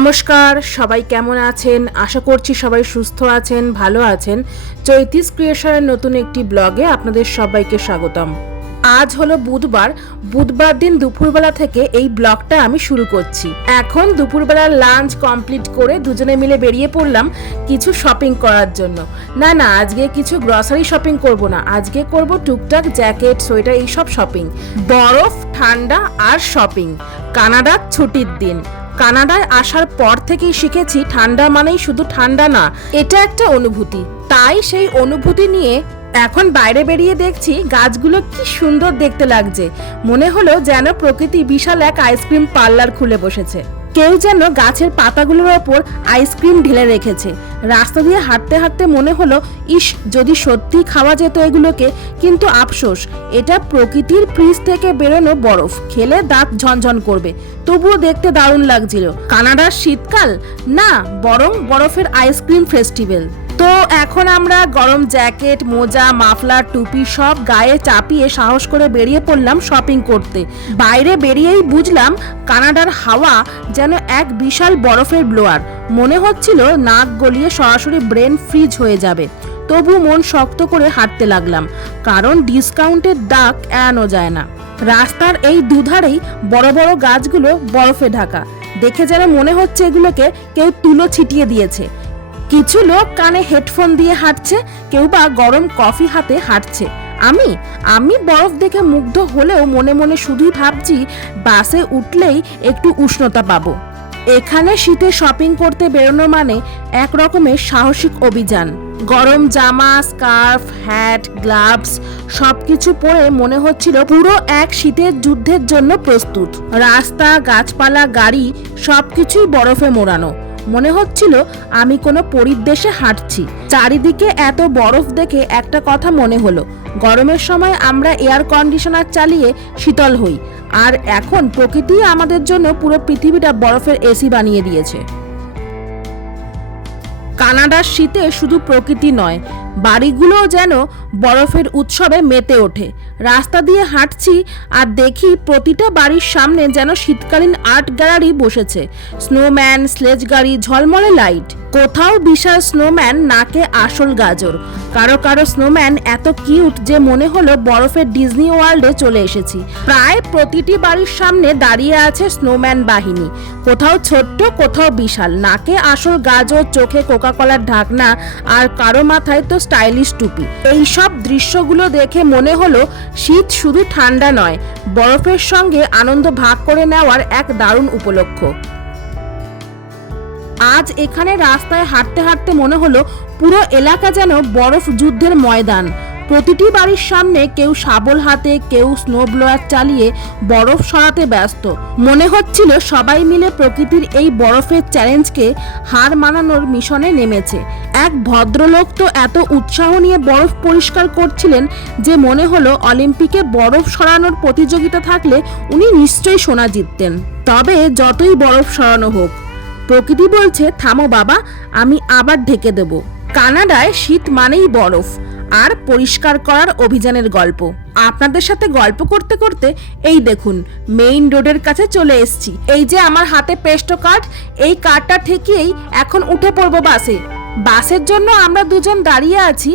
নমস্কার, সবাই কেমন আছেন? আশা করছি সবাই সুস্থ আছেন, ভালো আছেন। চৈতিস ক্রিয়েশনের নতুন একটি ব্লগে আপনাদের সবাইকে স্বাগতম। আজ হলো বুধবার। বুধবার দিন দুপুরবেলা থেকে এই ব্লগটা আমি শুরু করছি। এখন দুপুরবেলা লাঞ্চ কমপ্লিট করে দুজনে মিলে বেরিয়ে পড়লাম কিছু শপিং করার জন্য। না না, আজকে কিছু গ্রসারি শপিং করব না। আজকে করব টুকটাক জ্যাকেট, সোয়েটার, এইসব শপিং। বরফ, ঠান্ডা আর শপিং। কানাডার ছুটির দিন। কানাডায় আসার পর থেকেই শিখেছি ঠান্ডা মানেই শুধু ঠান্ডা না, এটা একটা অনুভূতি। তাই সেই অনুভূতি নিয়ে এখন বাইরে বেরিয়ে দেখছি গাছগুলো কি সুন্দর দেখতে লাগছে। মনে হলো যেন প্রকৃতি বিশাল এক আইসক্রিম পার্লার খুলে বসেছে। কেউ যেন গাছের পাতাগুলোর ওপর আইসক্রিম ঢেলে রেখেছে। রাস্তা দিয়ে হাঁটতে হাঁটতে মনে হলো, ইস, যদি সত্যি খাওয়া যেত এগুলোকে, কিন্তু আফসোস, এটা প্রকৃতির ফ্রিজ থেকে বেরোনো বরফ। খেলে দাঁত ঝনঝন করবে, তবুও দেখতে দারুণ লাগছিল। কানাডার শীতকাল? না, বরং বরফের আইসক্রিম ফেস্টিভ্যাল। তো এখন আমরা গরম জ্যাকেট, মোজা, মাফলার, টুপি সব গায়ে চাপিয়ে সাহস করে বেরিয়ে পড়লাম শপিং করতে। বাইরে বেরিয়েই বুঝলাম কানাডার হাওয়া যেন এক বিশাল বরফের ব্লোয়ার মনে হচ্ছিল নাক গলিয়ে সরাসরি ব্রেন ফ্রিজ হয়ে যাবে। তবু মন শক্ত করে হাঁটতে লাগলাম, কারণ ডিসকাউন্টের ডাক এড়ানো যায় না। রাস্তার এই দুধারেই বড় বড় গাছগুলো বরফে ঢাকা। দেখে যেন মনে হচ্ছে এগুলোকে কেউ তুলো ছিটিয়ে দিয়েছে। কিছু লোক কানে হেডফোন দিয়ে হাঁটছে, কেউ বা গরম কফি হাতে হাঁটছে। আমি আমি বরফ দেখে মুগ্ধ হলেও মনে মনে শুধুই ভাবছি, বাসে উঠলেই একটু উষ্ণতা পাবো। এখানে শীতে শপিং করতে বেরোনো মানে এক রকমের সাহসিক অভিযান। গরম জামা, স্কার্ফ, হ্যাট, গ্লাভস সবকিছু পরে মনে হচ্ছিল পুরো এক শীতের যুদ্ধের জন্য প্রস্তুত। রাস্তা, গাছপালা, গাড়ি সবকিছুই বরফে মোড়ানো। মনে হচ্ছিল আমি কোনো পরিদেশে হাঁটছি। চারিদিকে এত বরফ দেখে একটা কথা মনে হলো। গরমের সময় আমরা এয়ার কন্ডিশনার চালিয়ে শীতল হই। আর এখন প্রকৃতি আমাদের জন্য পুরো পৃথিবীটা বরফের এসি বানিয়ে দিয়েছে। কানাডার শীতে শুধু প্রকৃতি নয় বাড়িগুলোও যেন বরফের উৎসবে মেতে ওঠে। রাস্তা দিয়ে হাঁটছি আর দেখি প্রতিটা বাড়ির সামনে যেন শীতকালীন আর্ট গ্যালারি বসেছে। স্নোম্যান, স্লেজ গাড়ি, ঝলমলে লাইট। কোথাও বিশাল স্নোম্যান, নাকে আসল গাজর। কারও কারও স্নোম্যান এত কিউট যে মনে হলো বরফের ডিজনি ওয়ার্ল্ডে চলে এসেছি। প্রায় প্রতিটি বাড়ির সামনে দাঁড়িয়ে আছে স্নোম্যান বাহিনী। কোথাও ছোট্ট, কোথাও বিশাল। নাকে আসল গাজর, চোখে কোকা কলার ঢাকনা আর কারও মাথায় তো স্টাইলিশ টুপি। এই সব দৃশ্যগুলো দেখে মনে হলো শীত শুধু ঠান্ডা নয়, বরফের সঙ্গে আনন্দ ভাগ করে নেওয়ার এক দারুণ উপলক্ষ। আজ এখানে রাস্তায় হাঁটতে হাঁটতে মনে হলো পুরো এলাকা যেন বরফ যুদ্ধের ময়দান। প্রতিটি বাড়ির সামনে কেউ শাবল হাতে, কেউ স্নো ব্লোয়ার চালিয়ে বরফ সরাতে ব্যস্ত। মনে হচ্ছিল সবাই মিলে প্রকৃতির এই বরফের চ্যালেঞ্জকে হার মানানোর মিশনে নেমেছে। এক ভদ্রলোক তো এত উৎসাহ নিয়ে বরফ পরিষ্কার করছিলেন যে মনে হলো অলিম্পিকে বরফ সরানোর প্রতিযোগিতা থাকলে উনি নিশ্চয়ই সোনা জিততেন। তবে যতই বরফ সরানো হোক, প্রকৃতি বলছে, থামো বাবা, আমি আবার ঢেকে দেব। কানাডায় শীত মানেই বরফ। আর পরিষ্কার করার অভিযানের গল্প। আপনাদের সাথে গল্প করতে করতে এই দেখুন মেইন রোডের কাছে চলে এসছি। এই যে আমার হাতে পেস্টো কার্ড এই কার্ডটা ঠেকিয়েই এখন উঠে পড়ব বাসে। বাসের জন্য আমরা দুজন দাঁড়িয়ে আছি,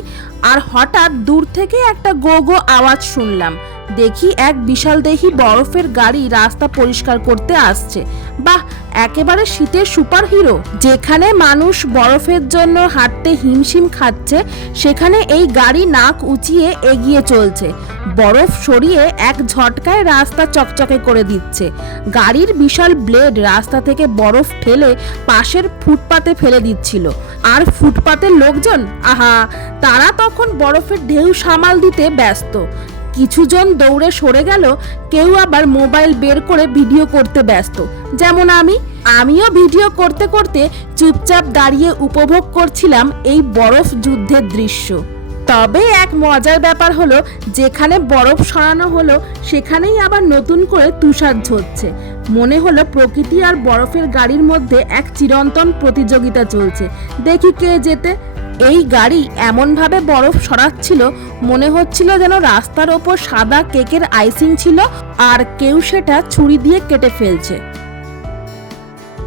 আর হঠাৎ দূর থেকে একটা গো গো আওয়াজ শুনলাম। দেখি এক বিশাল দেহি বরফের গাড়ি রাস্তা পরিষ্কার করতে আসছে। বাহ, একেবারে শীতের সুপার হিরো যেখানে মানুষ বরফের জন্য হাঁটতে হিমশিম খাচ্ছে, সেখানে এই গাড়ি নাক উঁচিয়ে এগিয়ে চলছে। বরফ সরিয়ে এক ঝটকায় রাস্তা চকচকে করে দিচ্ছে। গাড়ির বিশাল ব্লেড রাস্তা থেকে বরফ ঠেলে পাশের ফুটপাতে ফেলে দিচ্ছিল। আর ফুটপাতের লোকজন? আহা, তারা তখন বরফের ঢেউ সামাল দিতে ব্যস্ত। কিছুজন দৌড়ে সরে গেল, কেউ আবার মোবাইল বের করে ভিডিও করতে ব্যস্ত। যেমন আমি। আমিও ভিডিও করতে করতে চুপচাপ দাঁড়িয়ে উপভোগ করছিলাম এই বরফ যুদ্ধের দৃশ্য। তবে এক মজার ব্যাপার হলো, যেখানে বরফ সরানো হলো, সেখানেই আবার নতুন করে তুষার ঝরছে। মনে হলো প্রকৃতি আর বরফের গাড়ির মধ্যে এক চিরন্তন প্রতিযোগিতা চলছে। দেখি কে যেতে। এই গাড়ি এমনভাবে বরফ সরাচ্ছিল, মনে হচ্ছিল যেন রাস্তার ওপর সাদা কেকের আইসিং ছিল আর কেউ সেটা ছুরি দিয়ে কেটে ফেলছে।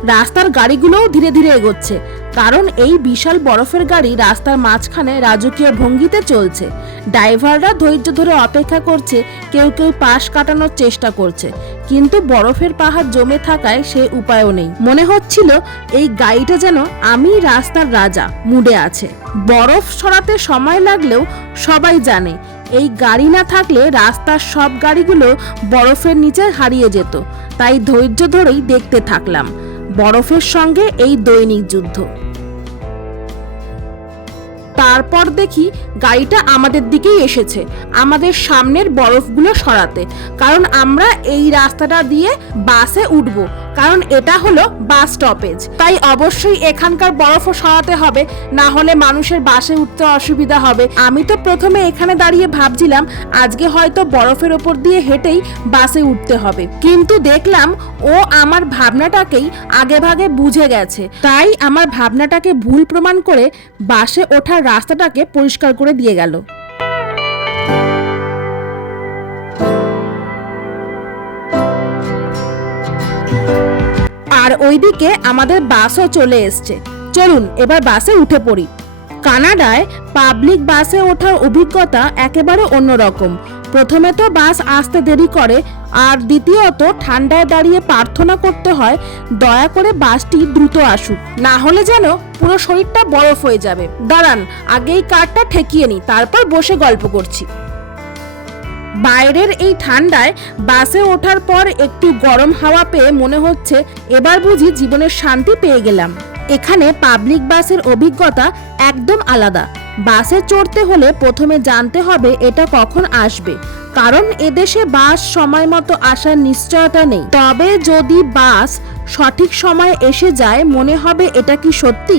রাস্তার গাড়িগুলোও ধীরে ধীরে এগোচ্ছে। কারণ এই বিশাল বরফের গাড়ি রাস্তার মাঝখানে রাজকীয় ভঙ্গিতে চলছে। ড্রাইভাররা ধৈর্য ধরে অপেক্ষা করছে, কেউ কেউ পাশ কাটানোর চেষ্টা করছে। কিন্তু বরফের পাহাড় জমে থাকায় সে উপায়ও নেই। মনে হচ্ছিল এই গাড়িটা যেন আমি রাস্তার রাজা মুডে আছে। বরফ সরাতে সময় লাগলেও সবাই জানে, এই গাড়ি না থাকলে রাস্তার সব গাড়িগুলো বরফের নিচে হারিয়ে যেত। তাই ধৈর্য ধরেই দেখতে থাকলাম। বরফের সঙ্গে এই দৈনিক যুদ্ধ। তারপর দেখি গাড়িটা আমাদের দিকেই এসেছে, আমাদের সামনের বরফগুলো সরাতে। কারণ আমরা এই রাস্তাটা দিয়ে বাসে উঠব। কারণ এটা হলো বাস স্টপেজ তাই অবশ্যই এখানকার বরফও সরাতে হবে, না হলে মানুষের বাসে উঠতে অসুবিধা হবে। আমি তো প্রথমে এখানে দাঁড়িয়ে ভাবছিলাম, আজকে হয়তো বরফের ওপর দিয়ে হেঁটেই বাসে উঠতে হবে। কিন্তু দেখলাম ও আমার ভাবনাটাকেই আগেভাগে বুঝে গেছে। তাই আমার ভাবনাটাকে ভুল প্রমাণ করে বাসে ওঠার রাস্তাটাকে পরিষ্কার করে দিয়ে গেল। আর ওইদিকে আমাদের বাসও চলে এসছে। চলুন, এবার বাসে উঠে পড়ি। কানাডায় পাবলিক বাসে ওঠার অভিজ্ঞতা একেবারে অন্যরকম। প্রথমে তো বাস আসতে দেরি করে, আর দ্বিতীয়ত ঠান্ডায় দাঁড়িয়ে প্রার্থনা করতে হয়, দয়া করে বাসটি দ্রুত আসুক। না হলে যেন পুরো শরীরটা বরফ হয়ে যাবে। দাঁড়ান, আগেই কারটা ঠেকিয়ে নি তারপর বসে গল্প করছি। বাইরের এই ঠান্ডায় বাসে ওঠার পর একটু গরম হাওয়া পেয়ে মনে হচ্ছে এবার বুঝি জীবনের শান্তি পেয়ে গেলাম। এখানে পাবলিক বাসের অভিজ্ঞতা একদম আলাদা। বাসে চড়তে হলে প্রথমে জানতে হবে এটা কখন আসবে। কারণ এদেশে বাস সময় মতো আসার নিশ্চয়তা নেই। তবে যদি বাস সঠিক সময়ে এসে যায়, মনে হবে এটা কি সত্যি?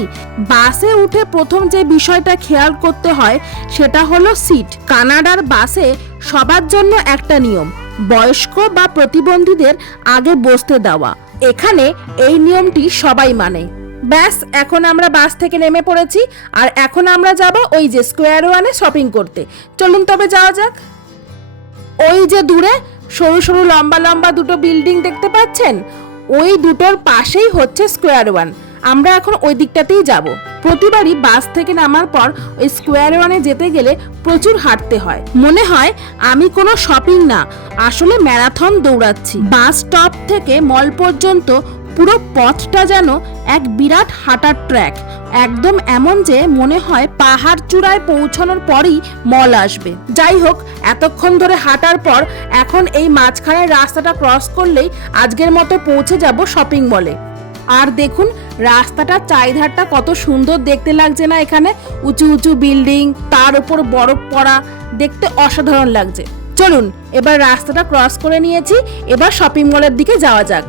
বাসে উঠে প্রথম যে বিষয়টা খেয়াল করতে হয়, সেটা হলো সিট। কানাডার বাসে সবার জন্য একটা নিয়ম, বয়স্ক বা প্রতিবন্ধীদের আগে বসতে দেওয়া। এখানে এই নিয়মটি সবাই মানে। ব্যাস, এখন আমরা বাস থেকে নেমে পড়েছি, আর এখন আমরা যাব ওই যে স্কোয়ার ওয়ানে শপিং করতে। চলুন তবে যাওয়া যাক। ওই যে দূরে সরু সরু লম্বা লম্বা দুটো বিল্ডিং দেখতে পাচ্ছেন? ওই দুটোর পাশেই হচ্ছে স্কোয়ার ওয়ান। আমরা এখন ওই দিকটাতেই যাব। প্রতিবারই বাস থেকে নামার পর ওই স্কোয়ার ওয়ানে যেতে গেলে প্রচুর হাঁটতে হয়। মনে হয় আমি কোনো শপিং না, আসলে ম্যারাথন দৌড়াচ্ছি। বাস স্টপ থেকে মল পর্যন্ত পুরো পথটা যেন এক বিরাট হাঁটার ট্র্যাক একদম এমন যে মনে হয় পাহাড় চূড়ায় পৌঁছানোর পরই মল আসবে। যাই হোক, এতক্ষণ ধরে হাঁটার পর এখন এই মাঝখানের রাস্তাটা ক্রস করলেই আজকের মতো পৌঁছে যাব শপিং মলে আর দেখুন রাস্তাটা চারিধারটা কত সুন্দর দেখতে লাগছে না এখানে? উঁচু উঁচু বিল্ডিং তার উপর বরফ পড়া, দেখতে অসাধারণ লাগছে। চলুন, এবার রাস্তাটা ক্রস করে নিয়েছি, এবার শপিং মলের দিকে যাওয়া যাক।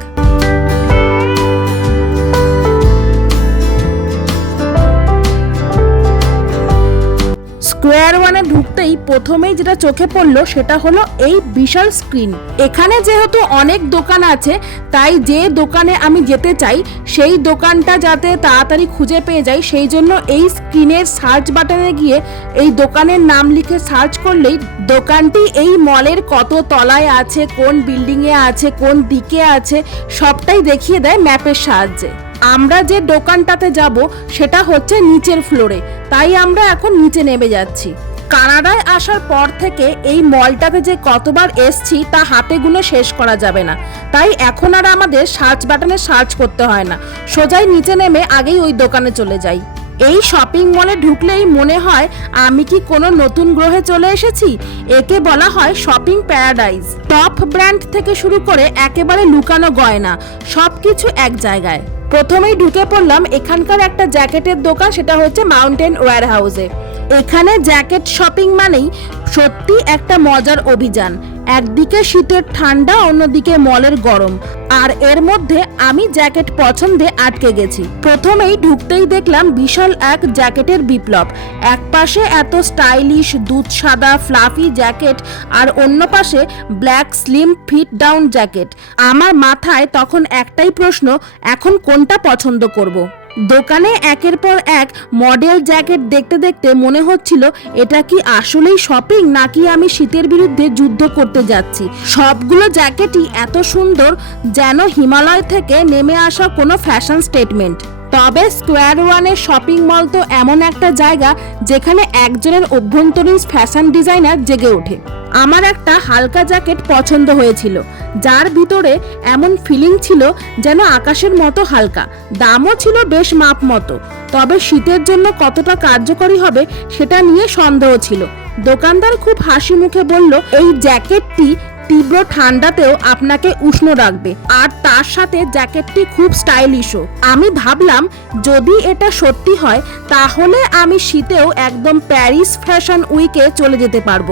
স্কোয়ার ওয়ানে ঢুকতেই প্রথমেই যেটা চোখে পড়ল সেটা হলো এই বিশাল স্ক্রিন। এখানে যেহেতু অনেক দোকান আছে, তাই যে দোকানে আমি যেতে চাই, সেই দোকানটা যাতে তাড়াতাড়ি খুঁজে পেয়ে যাই, সেই জন্য এই স্ক্রিনের সার্চ বাটনে গিয়ে এই দোকানের নাম লিখে সার্চ করলেই দোকানটি এই মলের কত তলায় আছে, কোন বিল্ডিংয়ে আছে, কোন দিকে আছে, সবটাই দেখিয়ে দেয় ম্যাপের সাহায্যে। আমরা যে দোকানটাতে যাব, সেটা হচ্ছে নিচের ফ্লোরে। তাই আমরা এখন নিচে নেমে যাচ্ছি। কানাডায় আসার পর থেকে এই মলটাতে যে কতবার এসছি, তা হাতে গুনে শেষ করা যাবে না। তাই এখন আর আমাদের সার্চ বাটনে সার্চ করতে হয় না। সোজাই নিচে নেমে আগেই ওই দোকানে চলে যাই। এই শপিং মলে ঢুকলেই মনে হয়, আমি কি কোনো নতুন গ্রহে চলে এসেছি? একে বলা হয় শপিং প্যারাডাইজ। টপ ব্র্যান্ড থেকে শুরু করে একেবারে লুকানো গয়না সব কিছু এক জায়গায়। প্রথমেই ঢুকে পড়লাম এখানকার একটা জ্যাকেটের দোকান, সেটা হচ্ছে মাউন্টেন ওয়ার হাউসে এখানে জ্যাকেট শপিং মানেই সত্যি একটা মজার অভিযান। একদিকে শীতের ঠান্ডা, অন্যদিকে মলের গরম। আর এর মধ্যে আমি জ্যাকেট পছন্দে আটকে গেছি। প্রথমেই ঢুকতেই দেখলাম বিশাল এক জ্যাকেটের বিপ্লব। এক পাশে এত স্টাইলিশ, দুধ সাদা, ফ্লাফি জ্যাকেট, আর অন্য পাশে black slim fit down jacket. আমার মাথায় তখন একটাই প্রশ্ন, এখন কোনটা পছন্দ করব। দোকানে একের পর এক মডেল জ্যাকেট দেখতে দেখতে মনে হচ্ছিল, এটা কি আসলেই শপিং নাকি আমি শীতের বিরুদ্ধে যুদ্ধ করতে যাচ্ছি? সবগুলো জ্যাকেটই এত সুন্দর যেন হিমালয় থেকে নেমে আসা কোনো ফ্যাশন স্টেটমেন্ট। তবে স্কোয়ার ওয়ানের শপিং মল তো এমন একটা জায়গা যেখানে একজনের অভ্যন্তরীণ ফ্যাশন ডিজাইনার জেগে ওঠে। আমার একটা হালকা জ্যাকেট পছন্দ হয়েছিল, যার ভিতরে এমন ফিলিং ছিল যেন আকাশের মতো হালকা, দামও ছিল বেশ মাপ মতো, তবে শীতের জন্য কতটা কার্যকরী হবে সেটা নিয়ে সন্দেহ ছিল। দোকানদার খুব হাসি মুখে বলল, এই জ্যাকেটটি তীব্র ঠান্ডাতেও আপনাকে উষ্ণ রাখবে, আর তার সাথে জ্যাকেটটি খুব স্টাইলিশও আমি ভাবলাম, যদি এটা সত্যি হয়, তাহলে আমি শীতেও একদম প্যারিস ফ্যাশন উইকে চলে যেতে পারব।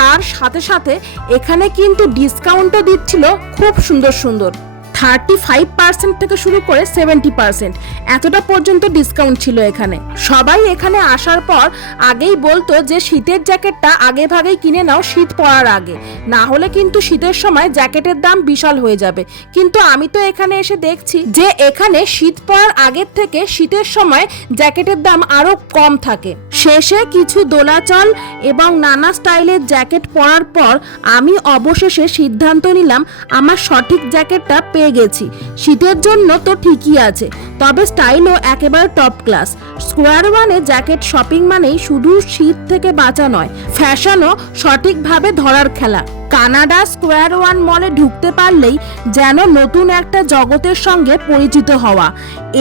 তার সাথে সাথে এখানে কিন্তু ডিসকাউন্টও দিচ্ছিল খুব সুন্দর সুন্দর। থার্টি ফাইভ পার্সেন্ট থেকে শুরু করে সেভেন্টি পার্সেন্ট এতটা পর্যন্ত ডিসকাউন্ট ছিল এখানে। সবাই এখানে আসার পর আগেই বলতো যে শীতের জ্যাকেটটা আগে ভাগেই কিনে নাও, শীত পড়ার আগে। না হলে কিন্তু শীতের সময় জ্যাকেটের দাম বিশাল হয়ে যাবে। কিন্তু আমি তো এখানে এসে দেখছি যে এখানে শীত পড়ার আগের থেকে শীতের সময় জ্যাকেটের দাম আরও কম থাকে। শেষে কিছু দোলাচল এবং নানা স্টাইলের জ্যাকেট পরার পর আমি অবশেষে সিদ্ধান্ত নিলাম, আমার সঠিক জ্যাকেটটা পেয়ে গেছি। শীতের জন্য তো ঠিকই আছে। তবে স্টাইলও একেবারে টপ ক্লাস স্কোয়ার ওয়ানে জ্যাকেট শপিং মানেই শুধু শীত থেকে বাঁচা নয় ফ্যাশনও সঠিকভাবে ধরার খেলা। কানাডা স্কোয়ার ওয়ান মলে ঢুকতে পারলেই যেন নতুন একটা জগতের সঙ্গে পরিচিত হওয়া।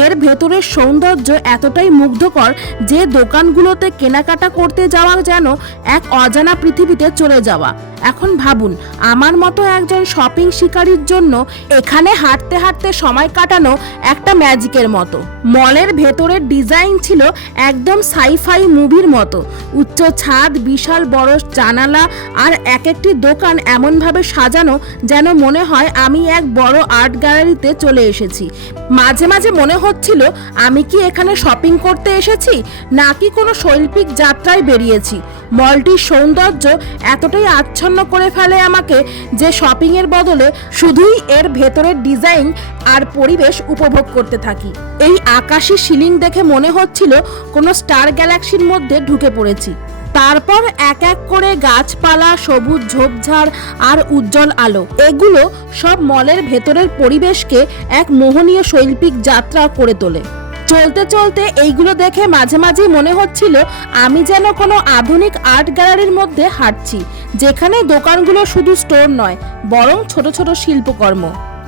এর ভেতরের সৌন্দর্য এতটাই মুগ্ধকর যে দোকানগুলোতে কেনাকাটা করতে যাওয়া যেন এক অজানা পৃথিবীতে চলে যাওয়া। এখন ভাবুন, আমার মতো একজন শপিং শিকারীর জন্য এখানে হাঁটতে হাঁটতে সময় কাটানো একটা ম্যাজিকের মতো। মলের ভেতরের ডিজাইন ছিল একদম সাইফাই মুভির মতো। উচ্চ ছাদ, বিশাল বড় জানালা আর এক একটি দোকান এমনভাবে সাজানো যেন মনে হয় আমি এক বড় আর্ট গ্যালারিতে চলে এসেছি। মাঝে মাঝে মনে হচ্ছিল, আমি কি এখানে শপিং করতে এসেছি? নাকি কোনো শৈল্পিক যাত্রায় বেরিয়েছি? মলটির সৌন্দর্য এতটাই আচ্ছন্ন করে ফেলে আমাকে যে শপিং এর বদলে শুধুই এর ভেতরের ডিজাইন আর পরিবেশ উপভোগ করতে থাকি। এই আকাশি সিলিং দেখে মনে হচ্ছিল কোনো স্টার গ্যালাক্সির মধ্যে ঢুকে পড়েছি। তারপর এক এক করে গাছপালা, সবুজ ঝোপঝাড় আর উজ্জ্বল আলো, এগুলো সব মলের ভেতরের পরিবেশকে এক মোহনীয় শৈল্পিক যাত্রা করে তোলে। চলতে চলতে এইগুলো দেখে মাঝে মাঝে মনে হচ্ছিল আমি যেন কোনো আধুনিক আর্ট গ্যালারির মধ্যে হাঁটছি, যেখানে দোকানগুলো শুধু স্টোর নয়, বরং ছোট ছোট শিল্পকর্ম।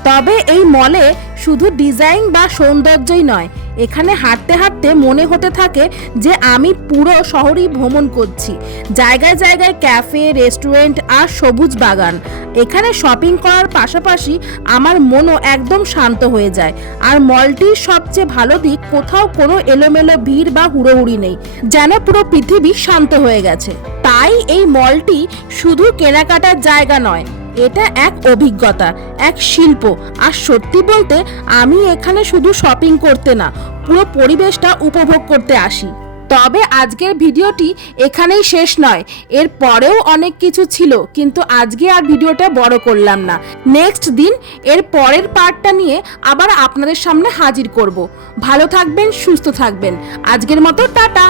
তবে এই মলে শুধু ডিজাইন বা সৌন্দর্যই নয়, এখানে হাঁটতে হাঁটতে মনে হতে থাকে যে আমি পুরো শহরই ভ্রমণ করছি। জায়গায় জায়গায় ক্যাফে, রেস্টুরেন্ট আর সবুজ বাগান। এখানে শপিং করার পাশাপাশি আমার মনও একদম শান্ত হয়ে যায়। আর মলটির সবচেয়ে ভালো দিক, কোথাও কোনো এলোমেলো ভিড় বা হুড়োহুড়ি নেই, যেন পুরো পৃথিবী শান্ত হয়ে গেছে। তাই এই মলটি শুধু কেনাকাটার জায়গা নয় এটা এক অভিজ্ঞতা, এক শিল্প। আর সত্যি বলতে, আমি এখানে শুধু শপিং করতে না, পুরো পরিবেশটা উপভোগ করতে আসি। তবে আজকের ভিডিওটি এখানেই শেষ নয়, এর পরেও অনেক কিছু ছিল, কিন্তু আজকে আর ভিডিওটা বড় করলাম না। নেক্সট দিন, এর পরের পার্টটা নিয়ে আবার আপনাদের সামনে হাজির করব। ভালো থাকবেন, সুস্থ থাকবেন। আজকের মতো, টাটা!